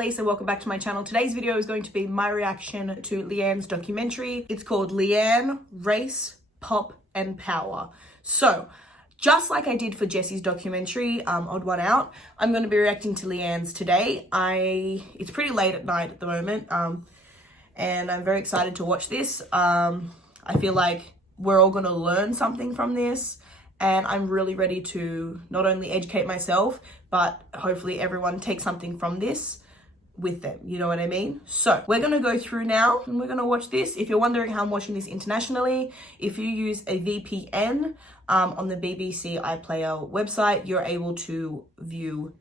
Elise and welcome back to my channel. Today's video is going to be my reaction to Leigh-anne's documentary. It's called Leigh-anne, Race, Pop and Power. So, just like I did for Jesse's documentary, Odd One Out, I'm going to be reacting to Leigh-anne's today. It's pretty late at night at the moment, and I'm very excited to watch this. I feel like we're all going to learn something from this, and I'm really ready to not only educate myself, but hopefully everyone takes something from this with them, you know what I mean? So we're gonna go through now and we're gonna watch this. If you're wondering how I'm watching this internationally, if you use a VPN on the BBC iPlayer website, you're able to view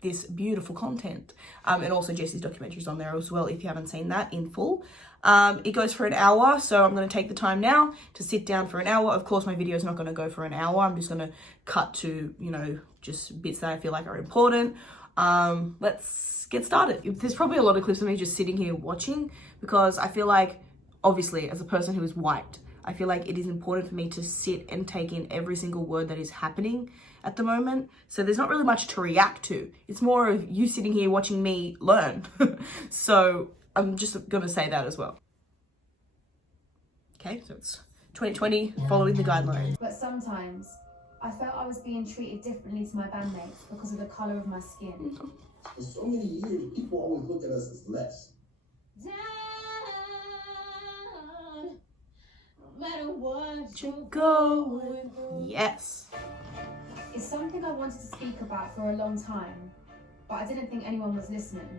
this beautiful content. And also Jesse's documentary is on there as well if you haven't seen that in full. It goes for an hour, so I'm going to take the time now to sit down for an hour. Of course, my video is not going to go for an hour. I'm just going to cut to, you know, just bits that I feel like are important. Let's get started. There's probably a lot of clips of me just sitting here watching, because I feel like, obviously, as a person who is white, I feel like it is important for me to sit and take in every single word that is happening at the moment. So there's not really much to react to. It's more of you sitting here watching me learn. So I'm just going to say that as well. Okay, so it's 2020, following the guidelines. But sometimes I felt I was being treated differently to my bandmates because of the colour of my skin. For so many years, people always look at us as less. Down, no matter what you're going through. Yes. It's something I wanted to speak about for a long time, but I didn't think anyone was listening.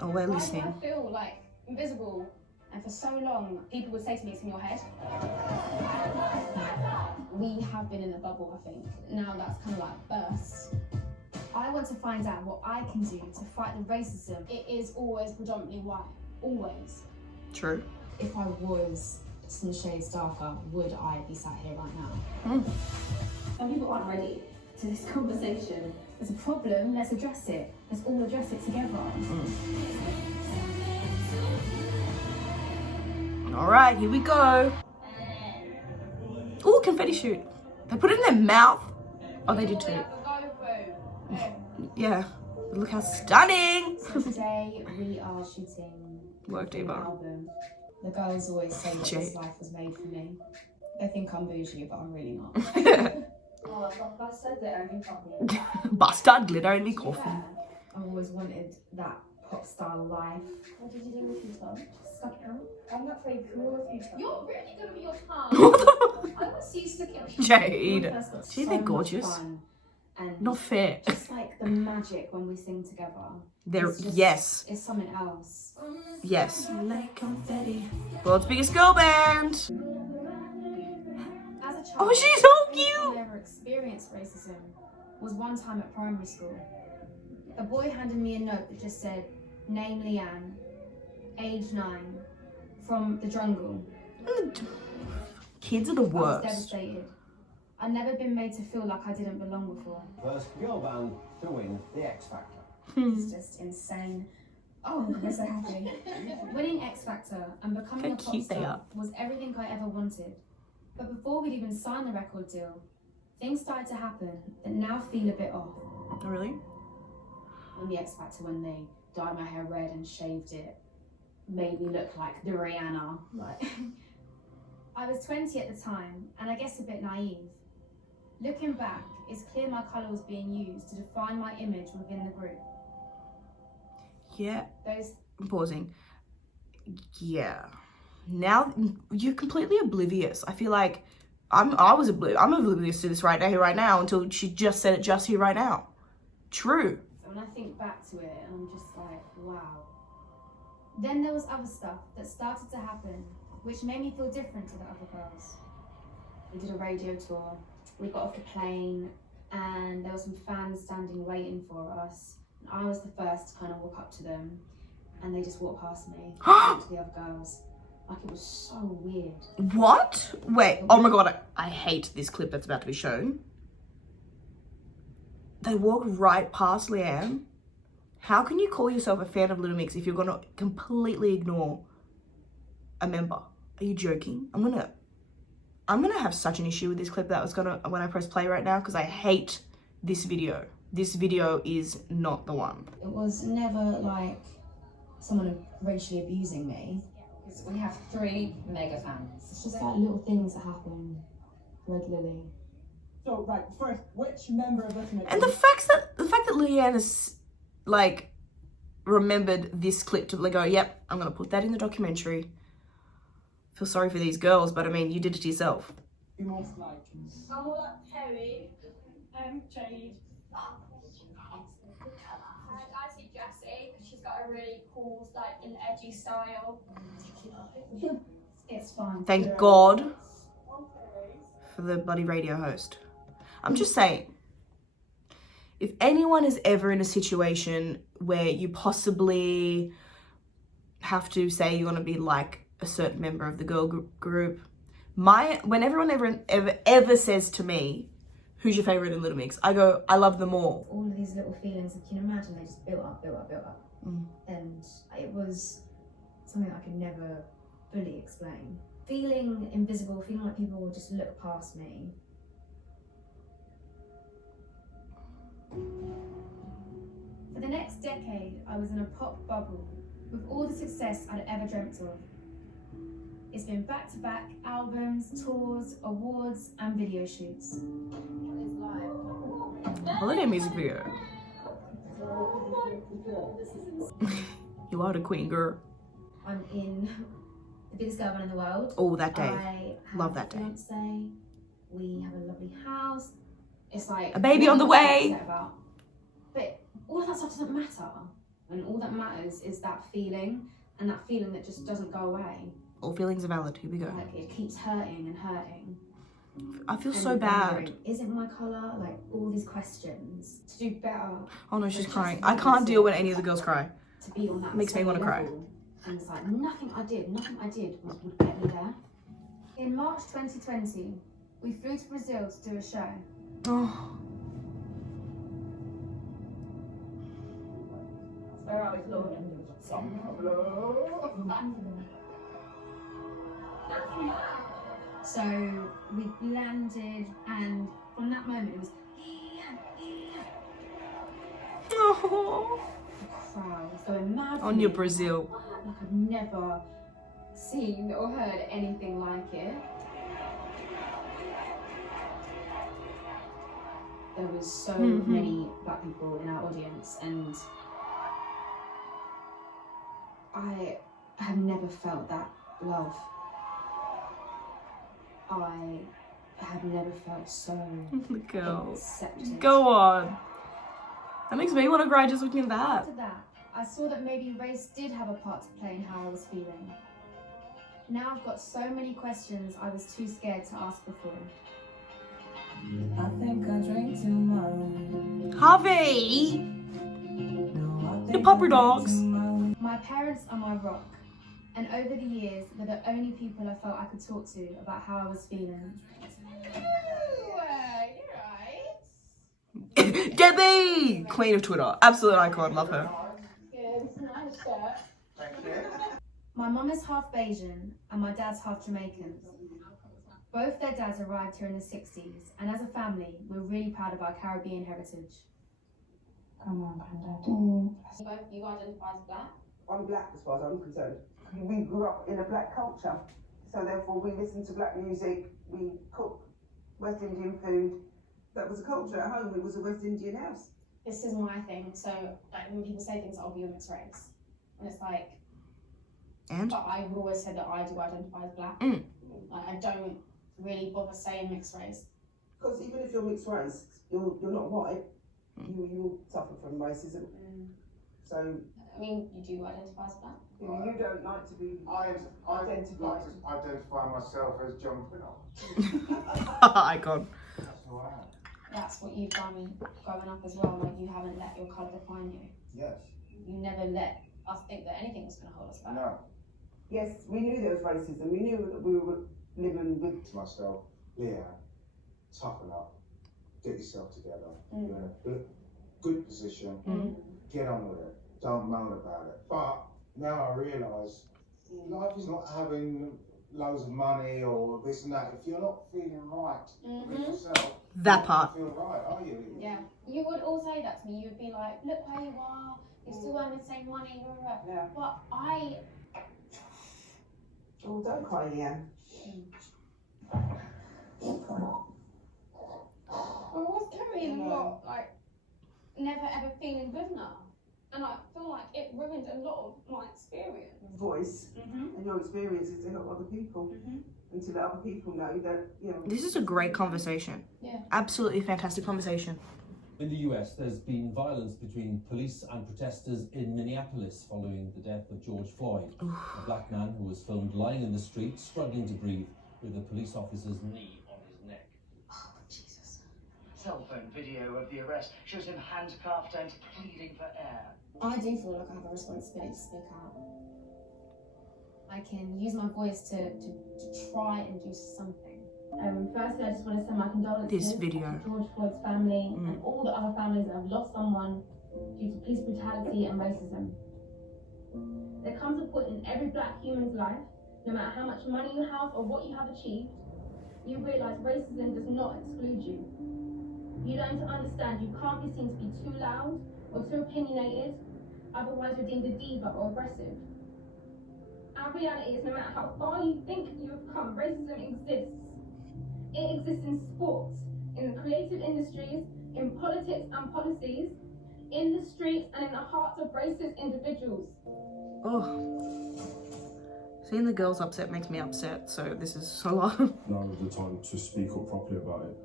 Oh, we're listening. Why do I feel like invisible? And for so long, people would say to me, it's in your head. We have been in a bubble, I think. Now that's kind of like burst. I want to find out what I can do to fight the racism. It is always predominantly white. Always. True. If I was some shades darker, would I be sat here right now? Some people aren't ready to this conversation. There's a problem, let's address it. Let's all address it together. All right, here we go. Oh, confetti shoot. They put it in their mouth. Oh, they did too. Yeah. Look how stunning. So today we are shooting Work an album. The girls always say that this life was made for me. They think I'm bougie, but I'm really not. Bastard glitter in me coffee. Yeah. I've always wanted that pop style life. What did you do with your tongue? Stuck it out. I'm not very cool with your tongue. You're really good with your tongue. I want to see you stick it on. Jade. That's got Do you so think much gorgeous? fun. And Not fair. just like the magic when we sing together. There, It's just- yes. It's something else. Yes. Like confetti. World's biggest girl band. As a child, Oh, she's so the only cute. time I ever experienced racism was one time at primary school. A boy handed me a note that just said, name Leigh-anne, age 9, from the jungle. Kids are the I was worst. devastated. I'd never been made to feel like I didn't belong before. First girl band to win the X Factor. It's just insane. Oh, we're so happy. Winning X Factor and becoming How a pop cute they star are. was everything I ever wanted. But before we'd even signed the record deal, things started to happen that now feel a bit off. Oh, really? On the X Factor, when they dyed my hair red and shaved it, made me look like the Rihanna. Like, I was 20 at the time, and I guess a bit naive. Looking back, it's clear my colour was being used to define my image within the group. Yeah. Those I'm pausing. Yeah. Now you're completely oblivious. I feel like I'm oblivious to this right now until she just said it just here right now. True. So when I think back to it, I'm just like, wow. Then there was other stuff that started to happen, which made me feel different to the other girls. We did a radio tour, we got off the plane, and there were some fans standing waiting for us. And I was the first to kind of walk up to them, and they just walked past me, to the other girls. Like, it was so weird. What? Wait, oh my god, I hate this clip that's about to be shown. They walked right past Leigh-anne. How can you call yourself a fan of Little Mix if you're gonna completely ignore a member? Are you joking? I'm gonna have such an issue with this clip that was gonna, when I press play right now, because I hate this video this video is not the one. It was never like someone racially abusing me. We have 3 mega fans. It's just like little things that happen regularly. So, right, first, which member of this And the fact that Leigh-anne has like remembered this clip to like go, yep, I'm gonna put that in the documentary. Feel sorry for these girls, but I mean, you did it to yourself. you most like? I'm all like Perry, Jade. I see Jessie because she's got a really cool, like, and edgy style. It's fun. Thank God for the bloody radio host. I'm just saying, if anyone is ever in a situation where you possibly have to say you want to be like a certain member of the girl group, when everyone ever says to me, who's your favorite in Little Mix, I go, I love them all. All of these little feelings, can you imagine, they just built up. And it was something I could never fully explain. Feeling invisible, feeling like people will just look past me. For the next decade, I was in a pop bubble with all the success I'd ever dreamt of. It's been back-to-back albums, tours, awards, and video shoots. Holiday music video. You are the queen, girl. I'm in the biggest girl band in the world. Oh, that day. I have Love that day. a fiance. We have a lovely house. It's like A baby on the way. But all of that stuff doesn't matter. And all that matters is that feeling, and that feeling that just doesn't go away. All feelings are valid. Here we go. Like, it keeps hurting and hurting. I feel And so bad. wondering, is it my colour? Like, all these questions. To do better. Oh no, she's crying. I can't deal when any of the girls cry. To be on that Makes me same wanna cry. level. And it's like, nothing I did would get me there. In March 2020, we flew to Brazil to do a show. Oh. Where are we, Floyd? So we landed, and from that moment it was Oh. the crowd was going mad. On your Brazil. Like, I've never seen or heard anything like it. There was so many black people in our audience, and I have never felt that love. I have never felt so Go. accepted. Go on. That makes me want to cry just looking at that. After that, I saw that maybe race did have a part to play in how I was feeling. Now I've got so many questions I was too scared to ask before. I think I drank too much. Harvey! The puppy dogs. My parents are my rock, and over the years, they're the only people I felt I could talk to about how I was feeling. You're right. Debbie! Queen of Twitter. Absolute icon. Love her. Good. Nice shirt. My mum is half Bayesian, and my dad's half Jamaican. Both their dads arrived here in the 60s, and as a family, we're really proud of our Caribbean heritage. Come on, Panda. Both you identify as black? I'm black as far as I'm concerned. We grew up in a black culture, so therefore we listen to black music, we cook West Indian food. That was a culture at home, it was a West Indian house. This is my thing. So, like, when people say things, you're mixed race. And it's like, And? but I would always say that I do identify as black. Like, I don't really bother saying mixed race. Because even if you're mixed race, you're not white, you will suffer from racism. So, I mean, you do identify as black? you don't like to be I identified. identify myself as John Pinnock. Icon. That's who I am. That's what you've done growing up as well. Like, you haven't let your colour define you. Yes. You never let us think that anything was going to hold us back. No. Yes, we knew there was racism, we knew that we were living with... To myself, Leigh-anne, toughen up, get yourself together. You're in a good position, get on with it, don't moan about it. But now I realise life is not having loads of money or this and that, if you're not feeling right with yourself, That you part. don't feel right, are you? Yeah. You would all say that to me. You would be like, look where you are, you're still earning the same money, Yeah. but I... Oh, don't cry, Leigh-anne. I was carrying a lot, like, never ever feeling good enough. And I feel like it ruined a lot of my experience. Voice and your experience is to help other people and to let other people know that, you know. This is a great conversation. Yeah. Absolutely fantastic conversation. In the US, there's been violence between police and protesters in Minneapolis following the death of George Floyd, a black man who was filmed lying in the street, struggling to breathe, with a police officer's knee on his neck. Oh, Jesus. Cell phone video of the arrest shows him handcuffed and pleading for air. I do feel like I have a responsibility to speak out. I can use my voice to try and do something. Firstly, I just want to send my condolences This video. to George Floyd's family and all the other families that have lost someone due to police brutality and racism. There comes a point in every black human's life, no matter how much money you have or what you have achieved, you realise racism does not exclude you. You learn to understand you can't be seen to be too loud or too opinionated, otherwise you're deemed a diva or aggressive. Our reality is no matter how far you think you have come, racism exists. It exists in sports, in the creative industries, in politics and policies, in the streets and in the hearts of racist individuals. Oh. Seeing the girls upset makes me upset, so this is a lot. Now is the time to speak up properly about it.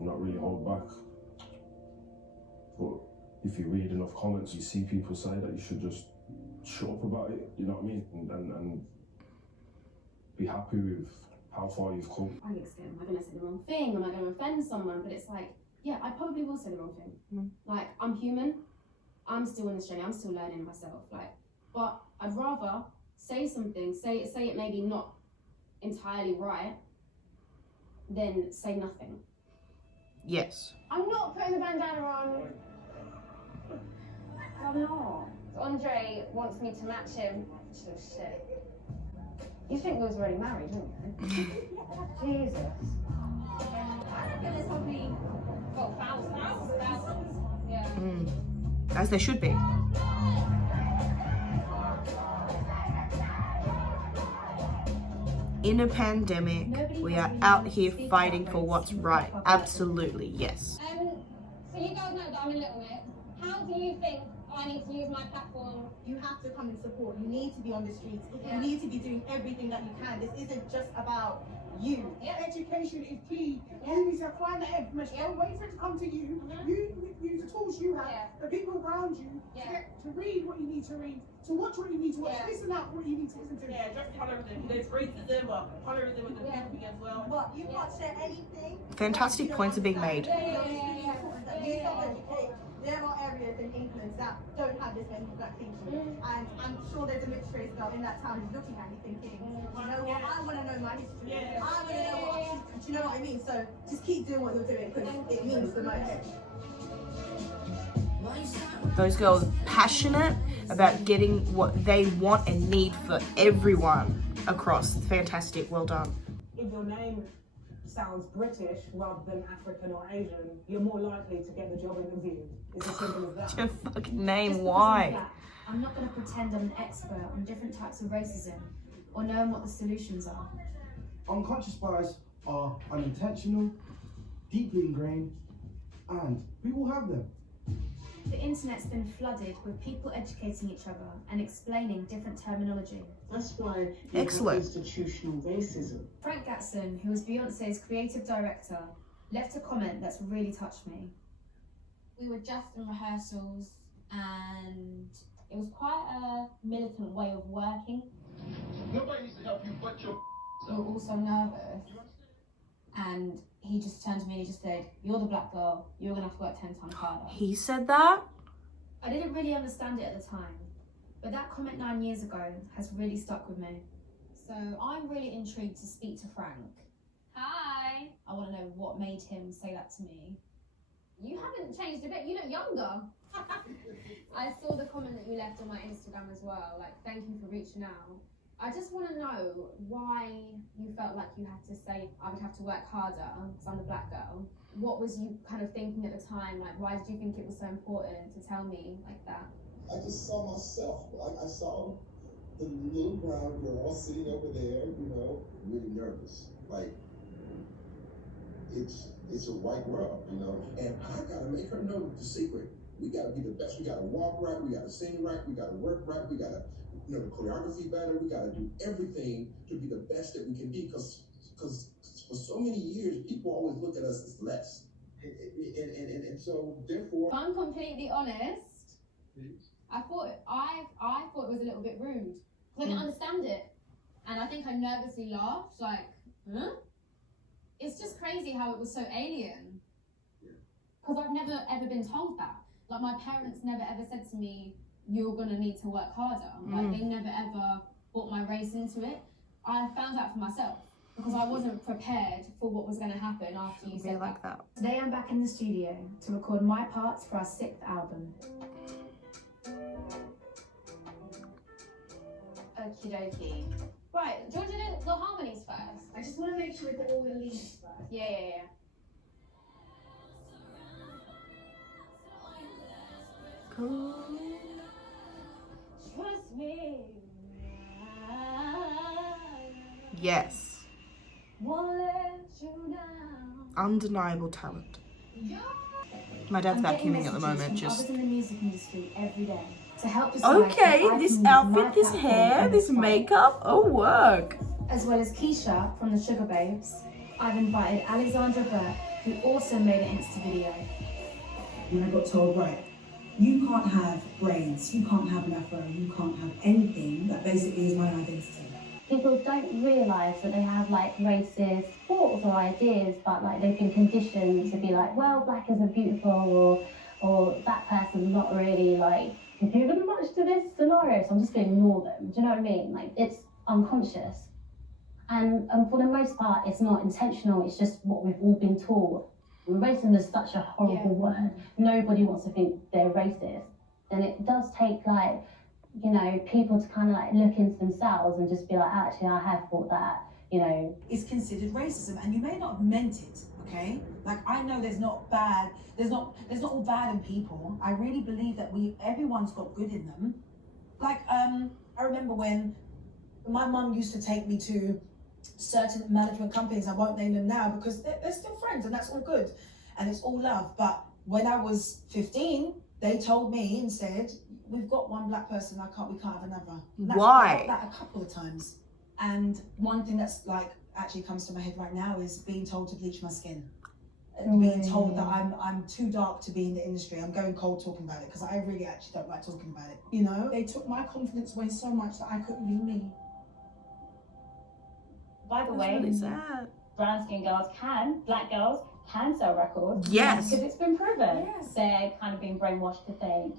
Not really hold back. But if you read enough comments, you see people say that you should just shut up about it, you know what I mean? And be happy with how far you've come. I get scared. Am I going to say the wrong thing? Am I going to offend someone? But it's like, yeah, I probably will say the wrong thing. Like, I'm human. I'm still in this journey. I'm still learning myself. Like, but I'd rather say something, say it maybe not entirely right, than say nothing. Yes. I'm not putting the bandana on. I'm not. Andre wants me to match him. So shit. You think we was already married, don't you? Jesus. I reckon there's probably thousands. Yeah. As there should be. In a pandemic, we are out here fighting for what's right. Absolutely, yes. So you guys know that I'm a little bit. How do you think I need to use my platform? You have to come and support. You need to be on the streets. You need to be doing everything that you can. This isn't just about you. Education is key. You need to find that information. Don't wait for it to come to you. You use the tools you have, the people around you, to read what you need to read, to watch what you need to watch, listen out what you need to listen to. Yeah, just colorism. There's racism, but colorism is a big thing as well. But you can't share anything. Fantastic points are being made. You self-educate. There are areas in England that don't have this many black people, and I'm sure there's a mixed race girl in that town who's looking at me thinking, you know what, I want to know my history, I want to know what I do you know what I mean? So just keep doing what you're doing because it means the most. Those girls passionate about getting what they want and need for everyone across. Fantastic, well done. If your name sounds British rather than African or Asian, you're more likely to get the job interview. It's as simple as that. Your fucking name, why? I'm not going to pretend I'm an expert on different types of racism or knowing what the solutions are. Unconscious bias are unintentional, deeply ingrained, and we all have them. The internet's been flooded with people educating each other and explaining different terminology. That's why you have institutional racism. Frank Gatson, who was Beyonce's creative director, left a comment that's really touched me. We were just in rehearsals and it was quite a militant way of working. Nobody needs to help you but your We were also nervous. And he just turned to me and he just said, "You're the black girl, you're gonna have to work 10 times harder." He said that? I didn't really understand it at the time, but that comment 9 years ago has really stuck with me. So I'm really intrigued to speak to Frank. Hi! I want to know what made him say that to me. You haven't changed a bit, you look younger. I saw the comment that you left on my Instagram as well, like thank you for reaching out. I just want to know why you felt like you had to say, I would have to work harder because I'm a black girl. What was you kind of thinking at the time? Like, why did you think it was so important to tell me like that? I just saw myself. Like, I saw the little brown girl sitting over there, you know, really nervous. Like, it's a white world, you know, and I gotta make her know the secret. We gotta be the best. We gotta walk right. We gotta sing right. We gotta work right. We gotta, you know, the choreography better. We gotta do everything to be the best that we can be. Because for so many years, people always look at us as less, and so therefore. If I'm completely honest, I thought it was a little bit rude because I didn't understand it, and I think I nervously laughed, like, huh? It's just crazy how it was so alien. Because I've never ever been told that. Like, my parents never ever said to me, you're gonna need to work harder. Like, they never ever brought my race into it. I found out for myself because I wasn't prepared for what was gonna happen after you said like that. Today I'm back in the studio to record my parts for our 6th album. Okie dokie. Right, do you want to do the harmonies first? I just want to make sure we got all the leads first. Yeah. Trust me. Yes. Won't let you down. Undeniable talent. My dad's vacuuming at the moment. Just others in the music industry every day to help us. Okay, this outfit, this hair, this makeup. Oh, work. As well as Keisha from the Sugar Babes, I've invited Alexandra Burke, who also made an Insta video. When I got told, right, you can't have braids, you can't have an afro, you can't have anything that basically is my identity. People don't realise that they have like racist thoughts or ideas, but like they've been conditioned to be like, well, black isn't beautiful, or that person's not really like given much to this scenario, so I'm just going to ignore them. Do you know what I mean? Like, it's unconscious. And for the most part, it's not intentional, it's just what we've all been taught. Racism is such a horrible word. Nobody wants to think they're racist. And it does take, like, you know, people to kind of like look into themselves and just be like, actually, I have thought that, you know. It's considered racism, and you may not have meant it, okay? Like, I know there's not all bad in people. I really believe that everyone's got good in them. Like, I remember when my mum used to take me to certain management companies, I won't name them now because they're still friends and that's all good and it's all love. But when I was 15, they told me and said, we've got one black person, we can't have another. Why? I got that a couple of times. And one thing that's like actually comes to my head right now is being told to bleach my skin. Being told that I'm too dark to be in the industry. I'm going cold talking about it because I really actually don't like talking about it. You know, they took my confidence away so much that I couldn't be me. By the way, really sad. Brown skin girls black girls can sell records. Yes. Because it's been proven. Yes. They're kind of being brainwashed to think,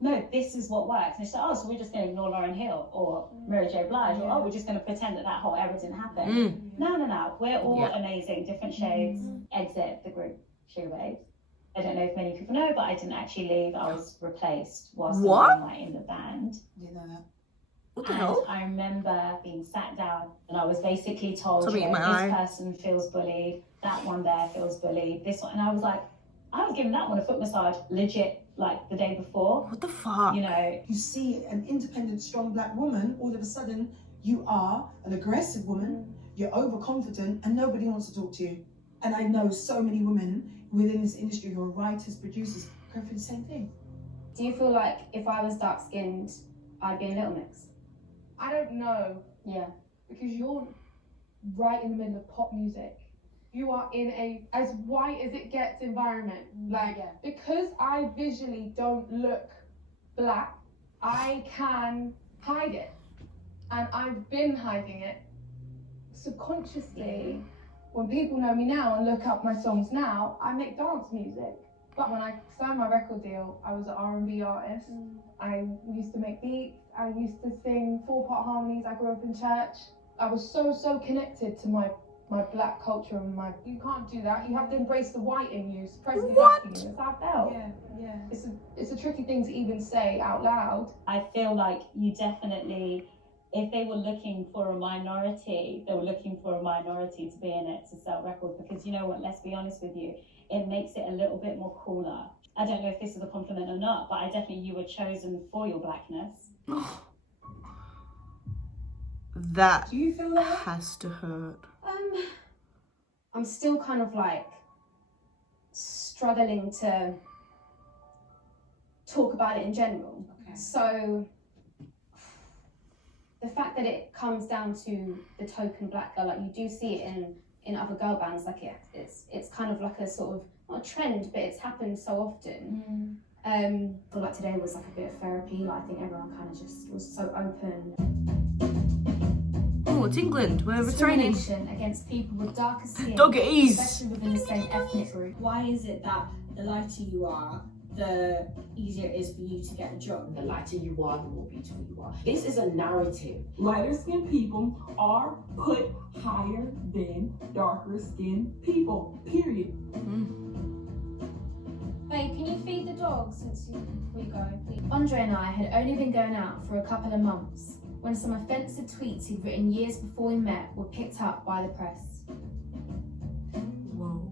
no, this is what works. And it's like, oh, so we're just going to ignore Lauryn Hill or Mary J. Blige, or oh, we're just going to pretend that whole era didn't happen. No. We're all amazing, different shades. Exit the group Sugar Babes. I don't know if many people know, but I didn't actually leave. I was replaced whilst I was in the band. Didn't know that. What the hell? I remember being sat down and I was basically told, this person feels bullied, that one there feels bullied, this one. And I was like, I was giving that one a foot massage, legit, like the day before. What the fuck? You know. You see an independent, strong black woman, all of a sudden you are an aggressive woman, you're overconfident and nobody wants to talk to you. And I know so many women within this industry who are writers, producers, go through the same thing. Do you feel like if I was dark-skinned, I'd be in Little Mix? I don't know. Yeah. Because you're right in the middle of pop music. You are in a as white as it gets environment. Like, because I visually don't look black, I can hide it. And I've been hiding it subconsciously. When people know me now and look up my songs now, I make dance music. But when I signed my record deal, I was an R&B artist. I used to make beats. I used to sing 4-part harmonies. I grew up in church. I was so connected to my black culture and you can't do that. You have to embrace the white in you, suppress the black in you. That's how I felt. Yeah. It's a tricky thing to even say out loud. I feel like you definitely if they were looking for a minority, they were looking for a minority to be in it to sell records, because you know what, let's be honest with you, it makes it a little bit more cooler. I don't know if this is a compliment or not, but you were chosen for your blackness. That Do you feel that? has to hurt. I'm still kind of like struggling to talk about it in general. Okay. So the fact that it comes down to the token black girl, like you do see it in other girl bands, like it's kind of like a sort of, not a trend, but it's happened so often. I feel like today was like a bit of therapy. Like I think everyone kind of just was so open. Oh, it's England. We're retraining. Discrimination against people with darker skin, Dog it is. especially within the same ethnic group. Why is it that the lighter you are, the easier it is for you to get a job? The lighter you are, the more beautiful you are. This is a narrative. Lighter skinned people are put higher than darker skinned people, period. Babe, can you feed the dogs before you go, please? Andre and I had only been going out for a couple of months when some offensive tweets he'd written years before we met were picked up by the press. Whoa.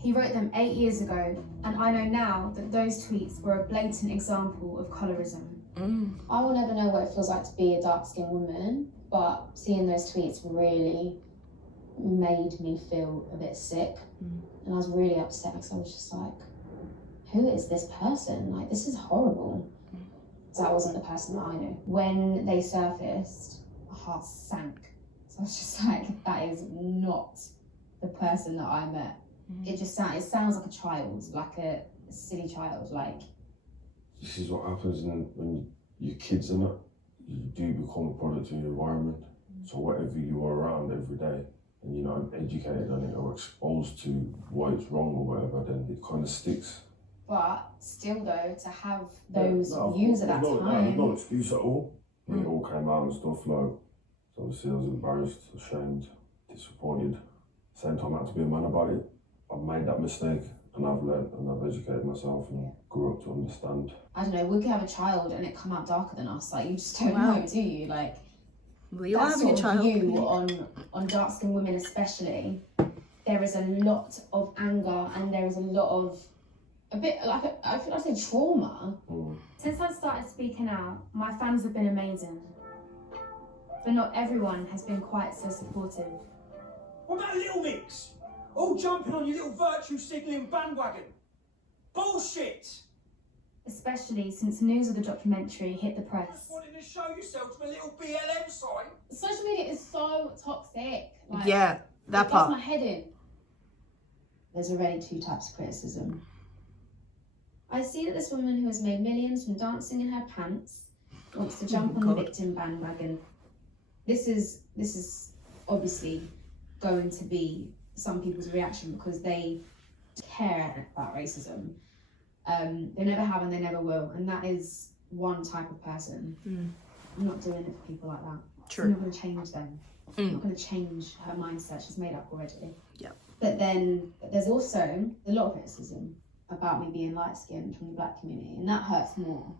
He wrote them 8 years ago, and I know now that those tweets were a blatant example of colorism. I will never know what it feels like to be a dark-skinned woman, but seeing those tweets really made me feel a bit sick. And I was really upset because I was just like, who is this person? Like, this is horrible. So that wasn't the person that I knew. When they surfaced, my heart sank. So I was just like, that is not the person that I met. It sounds like a child, like a silly child, like. This is what happens when you're kids, innit? You do become a product of your environment. So whatever you are around every day, and you're not educated on it or exposed to why it's wrong or whatever, then it kind of sticks. But still though, to have those views at that time. There's no excuse at all. When it all came out and stuff, like, so obviously I was embarrassed, ashamed, disappointed. Same time I had to be a man about it. I've made that mistake and I've learned and I've educated myself and grew up to understand. I don't know, we could have a child and it come out darker than us. Like, you just don't know, do you? Like, well, you're having a child. View on dark-skinned women especially, there is a lot of anger and there is a lot of, I feel like I say trauma. Since I started speaking out, my fans have been amazing. But not everyone has been quite so supportive. What about Little Mix? All jumping on your little virtue signalling bandwagon. Bullshit! Especially since news of the documentary hit the press. Just wanting to show yourself to a little BLM sign. Social media is so toxic. Like, yeah, that it part. does my head in. There's already two types of criticism. I see that this woman who has made millions from dancing in her pants wants to jump on the victim bandwagon. This is obviously going to be some people's reaction because they care about racism. They never have and they never will, and that is one type of person. I'm not doing it for people like that. True. I'm not going to change them. I'm not going to change her mindset. She's made up already. Yeah. But then there's also a lot of criticism about me being light-skinned from the black community, and that hurts more.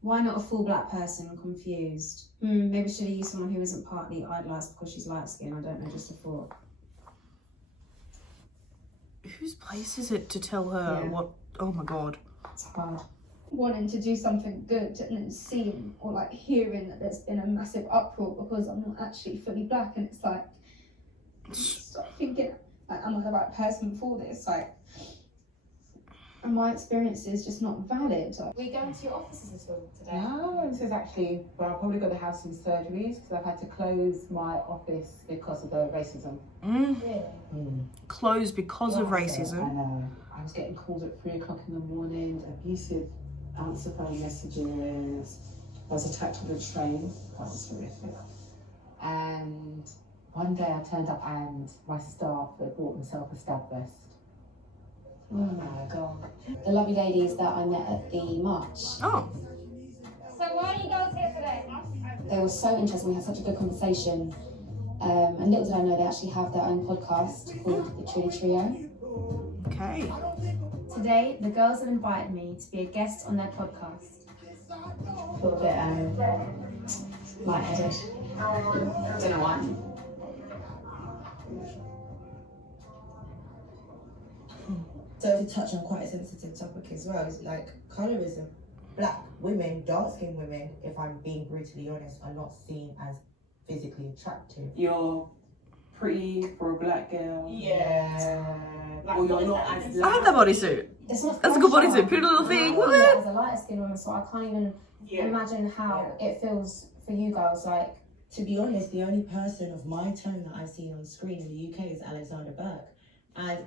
Why not a full black person confused? Maybe should have used someone who isn't partly idolised because she's light-skinned. I don't know, just a thought. Whose place is it to tell her what? Oh my god. It's hard. Wanting to do something good and then seeing or like hearing that there's been a massive uproar because I'm not actually fully black, and it's like, stop thinking, like, am I the right person for this? Like, and my experience is just not valid. Like, we go into your offices at all today? No, this is actually where I'm probably going to have some surgeries because I've had to close my office because of the racism. Really? Closed because of racism. I know. I was getting calls at 3 o'clock in the morning, abusive answer phone messages. I was attacked on the train. That was horrific. And one day I turned up and my staff had bought themselves a stab vest. Oh my god. The lovely ladies that I met at the march. Oh. So why are you girls here today? They were so interesting. We had such a good conversation. And little did I know they actually have their own podcast called The Truly Trio. Okay. Today, the girls have invited me to be a guest on their podcast. I feel a bit lightheaded. Don't know why. So to touch on quite a sensitive topic as well, is like colorism. Black women, dark-skinned women, if I'm being brutally honest, are not seen as physically attractive. You're pretty for a black girl. Yeah. Or you're not as I have that bodysuit. That's a good bodysuit. Pretty little thing. Look at As a lighter skinned woman, so I can't even imagine how it feels for you girls. Like, to be honest, the only person of my tone that I've seen on screen in the UK is Alexander Burke. And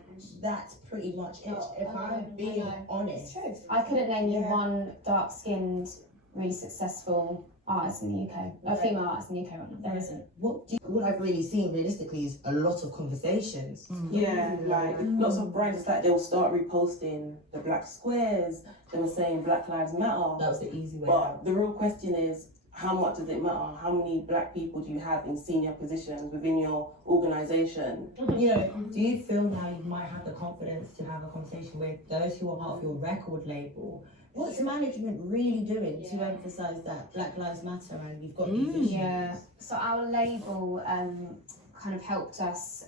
that's pretty much it. If I'm being honest. I couldn't name you one dark-skinned, really successful artist in the UK. A female artist in the UK right now. There isn't. What I've really seen realistically is a lot of conversations. Yeah, like lots of brands, like they'll start reposting the black squares. They were saying Black Lives Matter. That was the easy way But out. the real question is, how much does it matter? How many black people do you have in senior positions within your organisation? You know, do you feel now you might have the confidence to have a conversation with those who are part of your record label? What's management really doing to emphasise that Black Lives Matter and we've got these issues? Yeah. So our label kind of helped us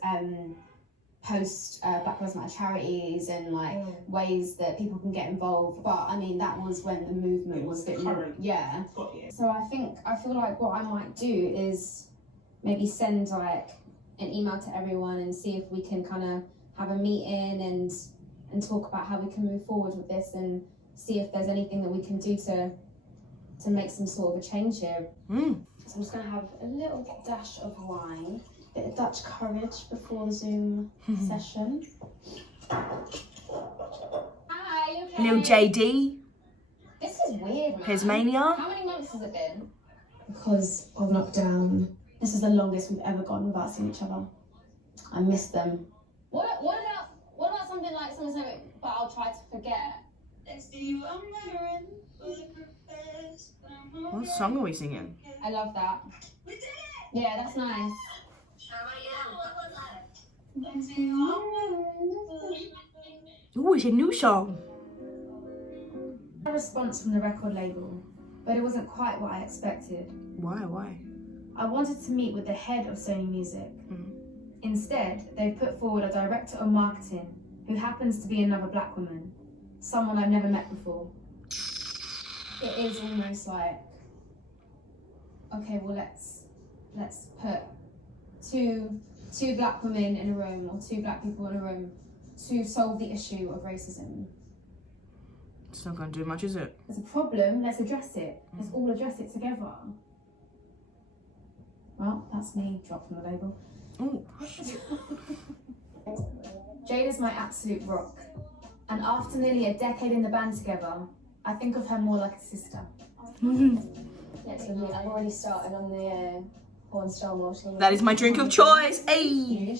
post Black Lives Matter charities and like ways that people can get involved. But I mean, that was when the movement was a bit more, So I feel like what I might do is maybe send like an email to everyone and see if we can kind of have a meeting and talk about how we can move forward with this and see if there's anything that we can do to make some sort of a change here. So I'm just gonna have a little dash of wine. Bit of Dutch courage before the Zoom session. Hi, you okay? Little JD. This is weird, man. Tasmania. How many months has it been? Because of lockdown. This is the longest we've ever gone without seeing each other. I miss them. What about something like something, but I'll try to forget. What song are we singing? I love that. Yeah, that's nice. Ooh, it's a new song. A response from the record label, but it wasn't quite what I expected. Why? I wanted to meet with the head of Sony Music. Instead, they've put forward a director of marketing who happens to be another black woman, someone I've never met before. It is almost like, okay, well let's put two black women in a room or two black people in a room to solve the issue of racism. It's not going to do much, is it? There's a problem, let's address it. Let's all address it together. Well, that's me, dropped from the label. Ooh. Jade is my absolute rock. And after nearly a decade in the band together, I think of her more like a sister. Next with me, I've already started on the porn star motion. That is my drink of choice. Hey.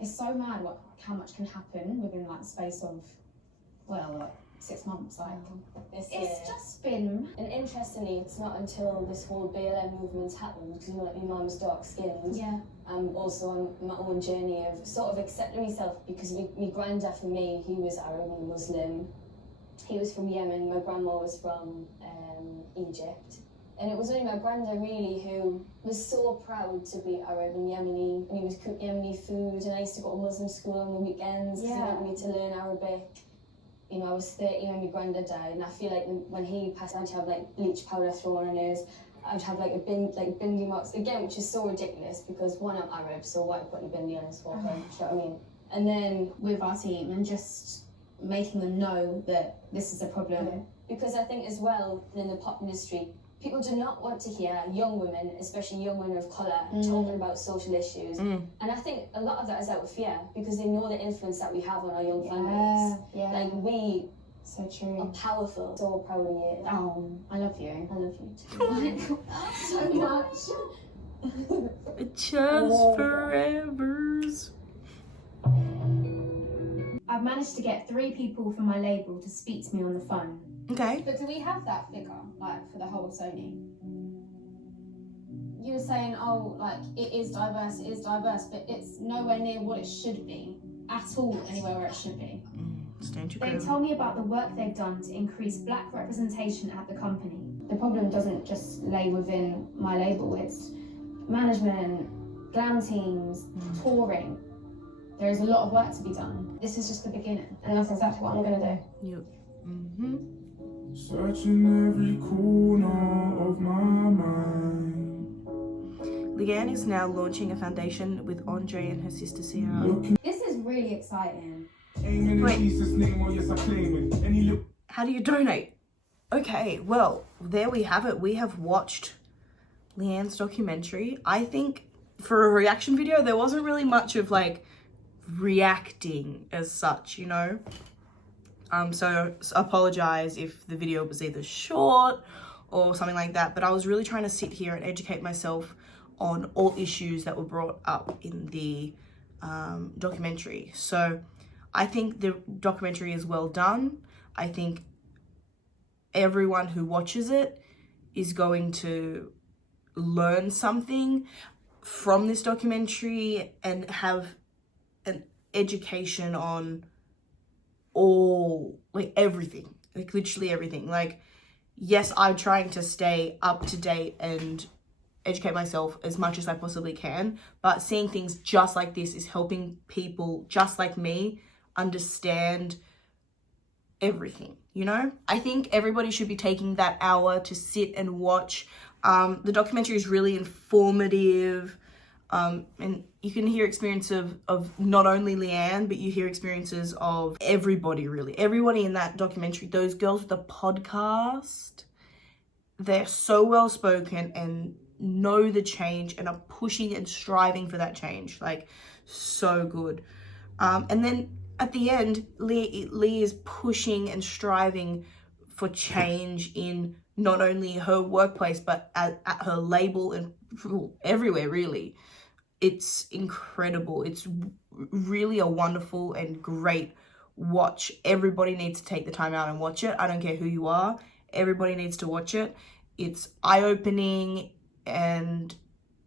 It's so mad how much can happen within like the space of, well, like 6 months. Like it's just been. And interestingly, it's not until this whole BLM movement's happened, because you know, like my mum's dark skinned. Yeah. I'm also on my own journey of sort of accepting myself, because my granddad for me, he was Arab and Muslim. He was from Yemen. My grandma was from Egypt. And it was only my granddad really who was so proud to be Arab and Yemeni, and he was cook Yemeni food, and I used to go to Muslim school on the weekends because he wanted me to learn Arabic. You know, I was 30 when my granddad died, and I feel like when he passed, I'd have like bleach powder thrown on his. I'd have like bindi marks again, which is so ridiculous because one, I'm Arab, so why put a bindi on his forehead? Do you know what I mean? And then with our team and just making them know that this is a problem. Yeah. Because I think as well in the pop industry, people do not want to hear young women, especially young women of colour, talking about social issues. And I think a lot of that is out of fear, because they know the influence that we have on our young families. Like we so true. are powerful. So proud of you. Oh, I love you. I love you too. So much. Just forevers. I've managed to get 3 people from my label to speak to me on the phone. Okay. But do we have that figure, like, for the whole of Sony? You were saying, oh, like, it is diverse, but it's nowhere near what it should be. At all, anywhere where it should be. They tell me about the work they've done to increase black representation at the company. The problem doesn't just lay within my label, it's management, glam teams, touring. There is a lot of work to be done. This is just the beginning, and that's exactly what I'm going to do. Yep. Searching every corner of my mind. Leigh-anne is now launching a foundation with Andre and her sister Sierra. This is really exciting. Wait. How do you donate? Okay, well, there we have it. We have watched Leigh-anne's documentary. I think for a reaction video, there wasn't really much of like reacting as such, you know? So apologize if the video was either short or something like that, but I was really trying to sit here and educate myself on all issues that were brought up in the documentary. So I think the documentary is well done. I think everyone who watches it is going to learn something from this documentary and have an education on all, like everything, like literally everything. Like, yes, I'm trying to stay up to date and educate myself as much as I possibly can, but seeing things just like this is helping people just like me understand everything, you know? I think everybody should be taking that hour to sit and watch. The documentary is really informative, and you can hear experience of not only Leigh-anne, but you hear experiences of everybody, really. Everybody in that documentary. Those girls with the podcast, they're so well spoken and know the change and are pushing and striving for that change. Like, so good. And then at the end, Leigh is pushing and striving for change in not only her workplace, but at her label and everywhere, really. It's incredible. It's really a wonderful and great watch. Everybody needs to take the time out and watch it. I don't care who you are. Everybody needs to watch it. It's eye-opening and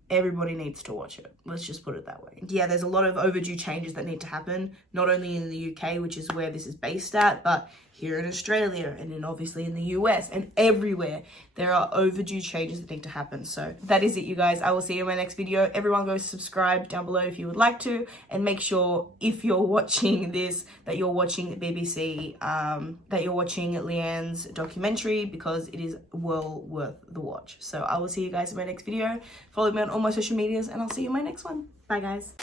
everybody needs to watch it. Let's just put it that way. Yeah, there's a lot of overdue changes that need to happen, not only in the UK, which is where this is based at, but here in Australia and then obviously in the US and everywhere. There are overdue changes that need to happen. So that is it, you guys. I will see you in my next video. Everyone go subscribe down below if you would like to, and make sure if you're watching this that you're watching BBC, that you're watching Leigh-anne's documentary, because it is well worth the watch. So I will see you guys in my next video. Follow me on all my social medias and I'll see you in my next one. Bye guys.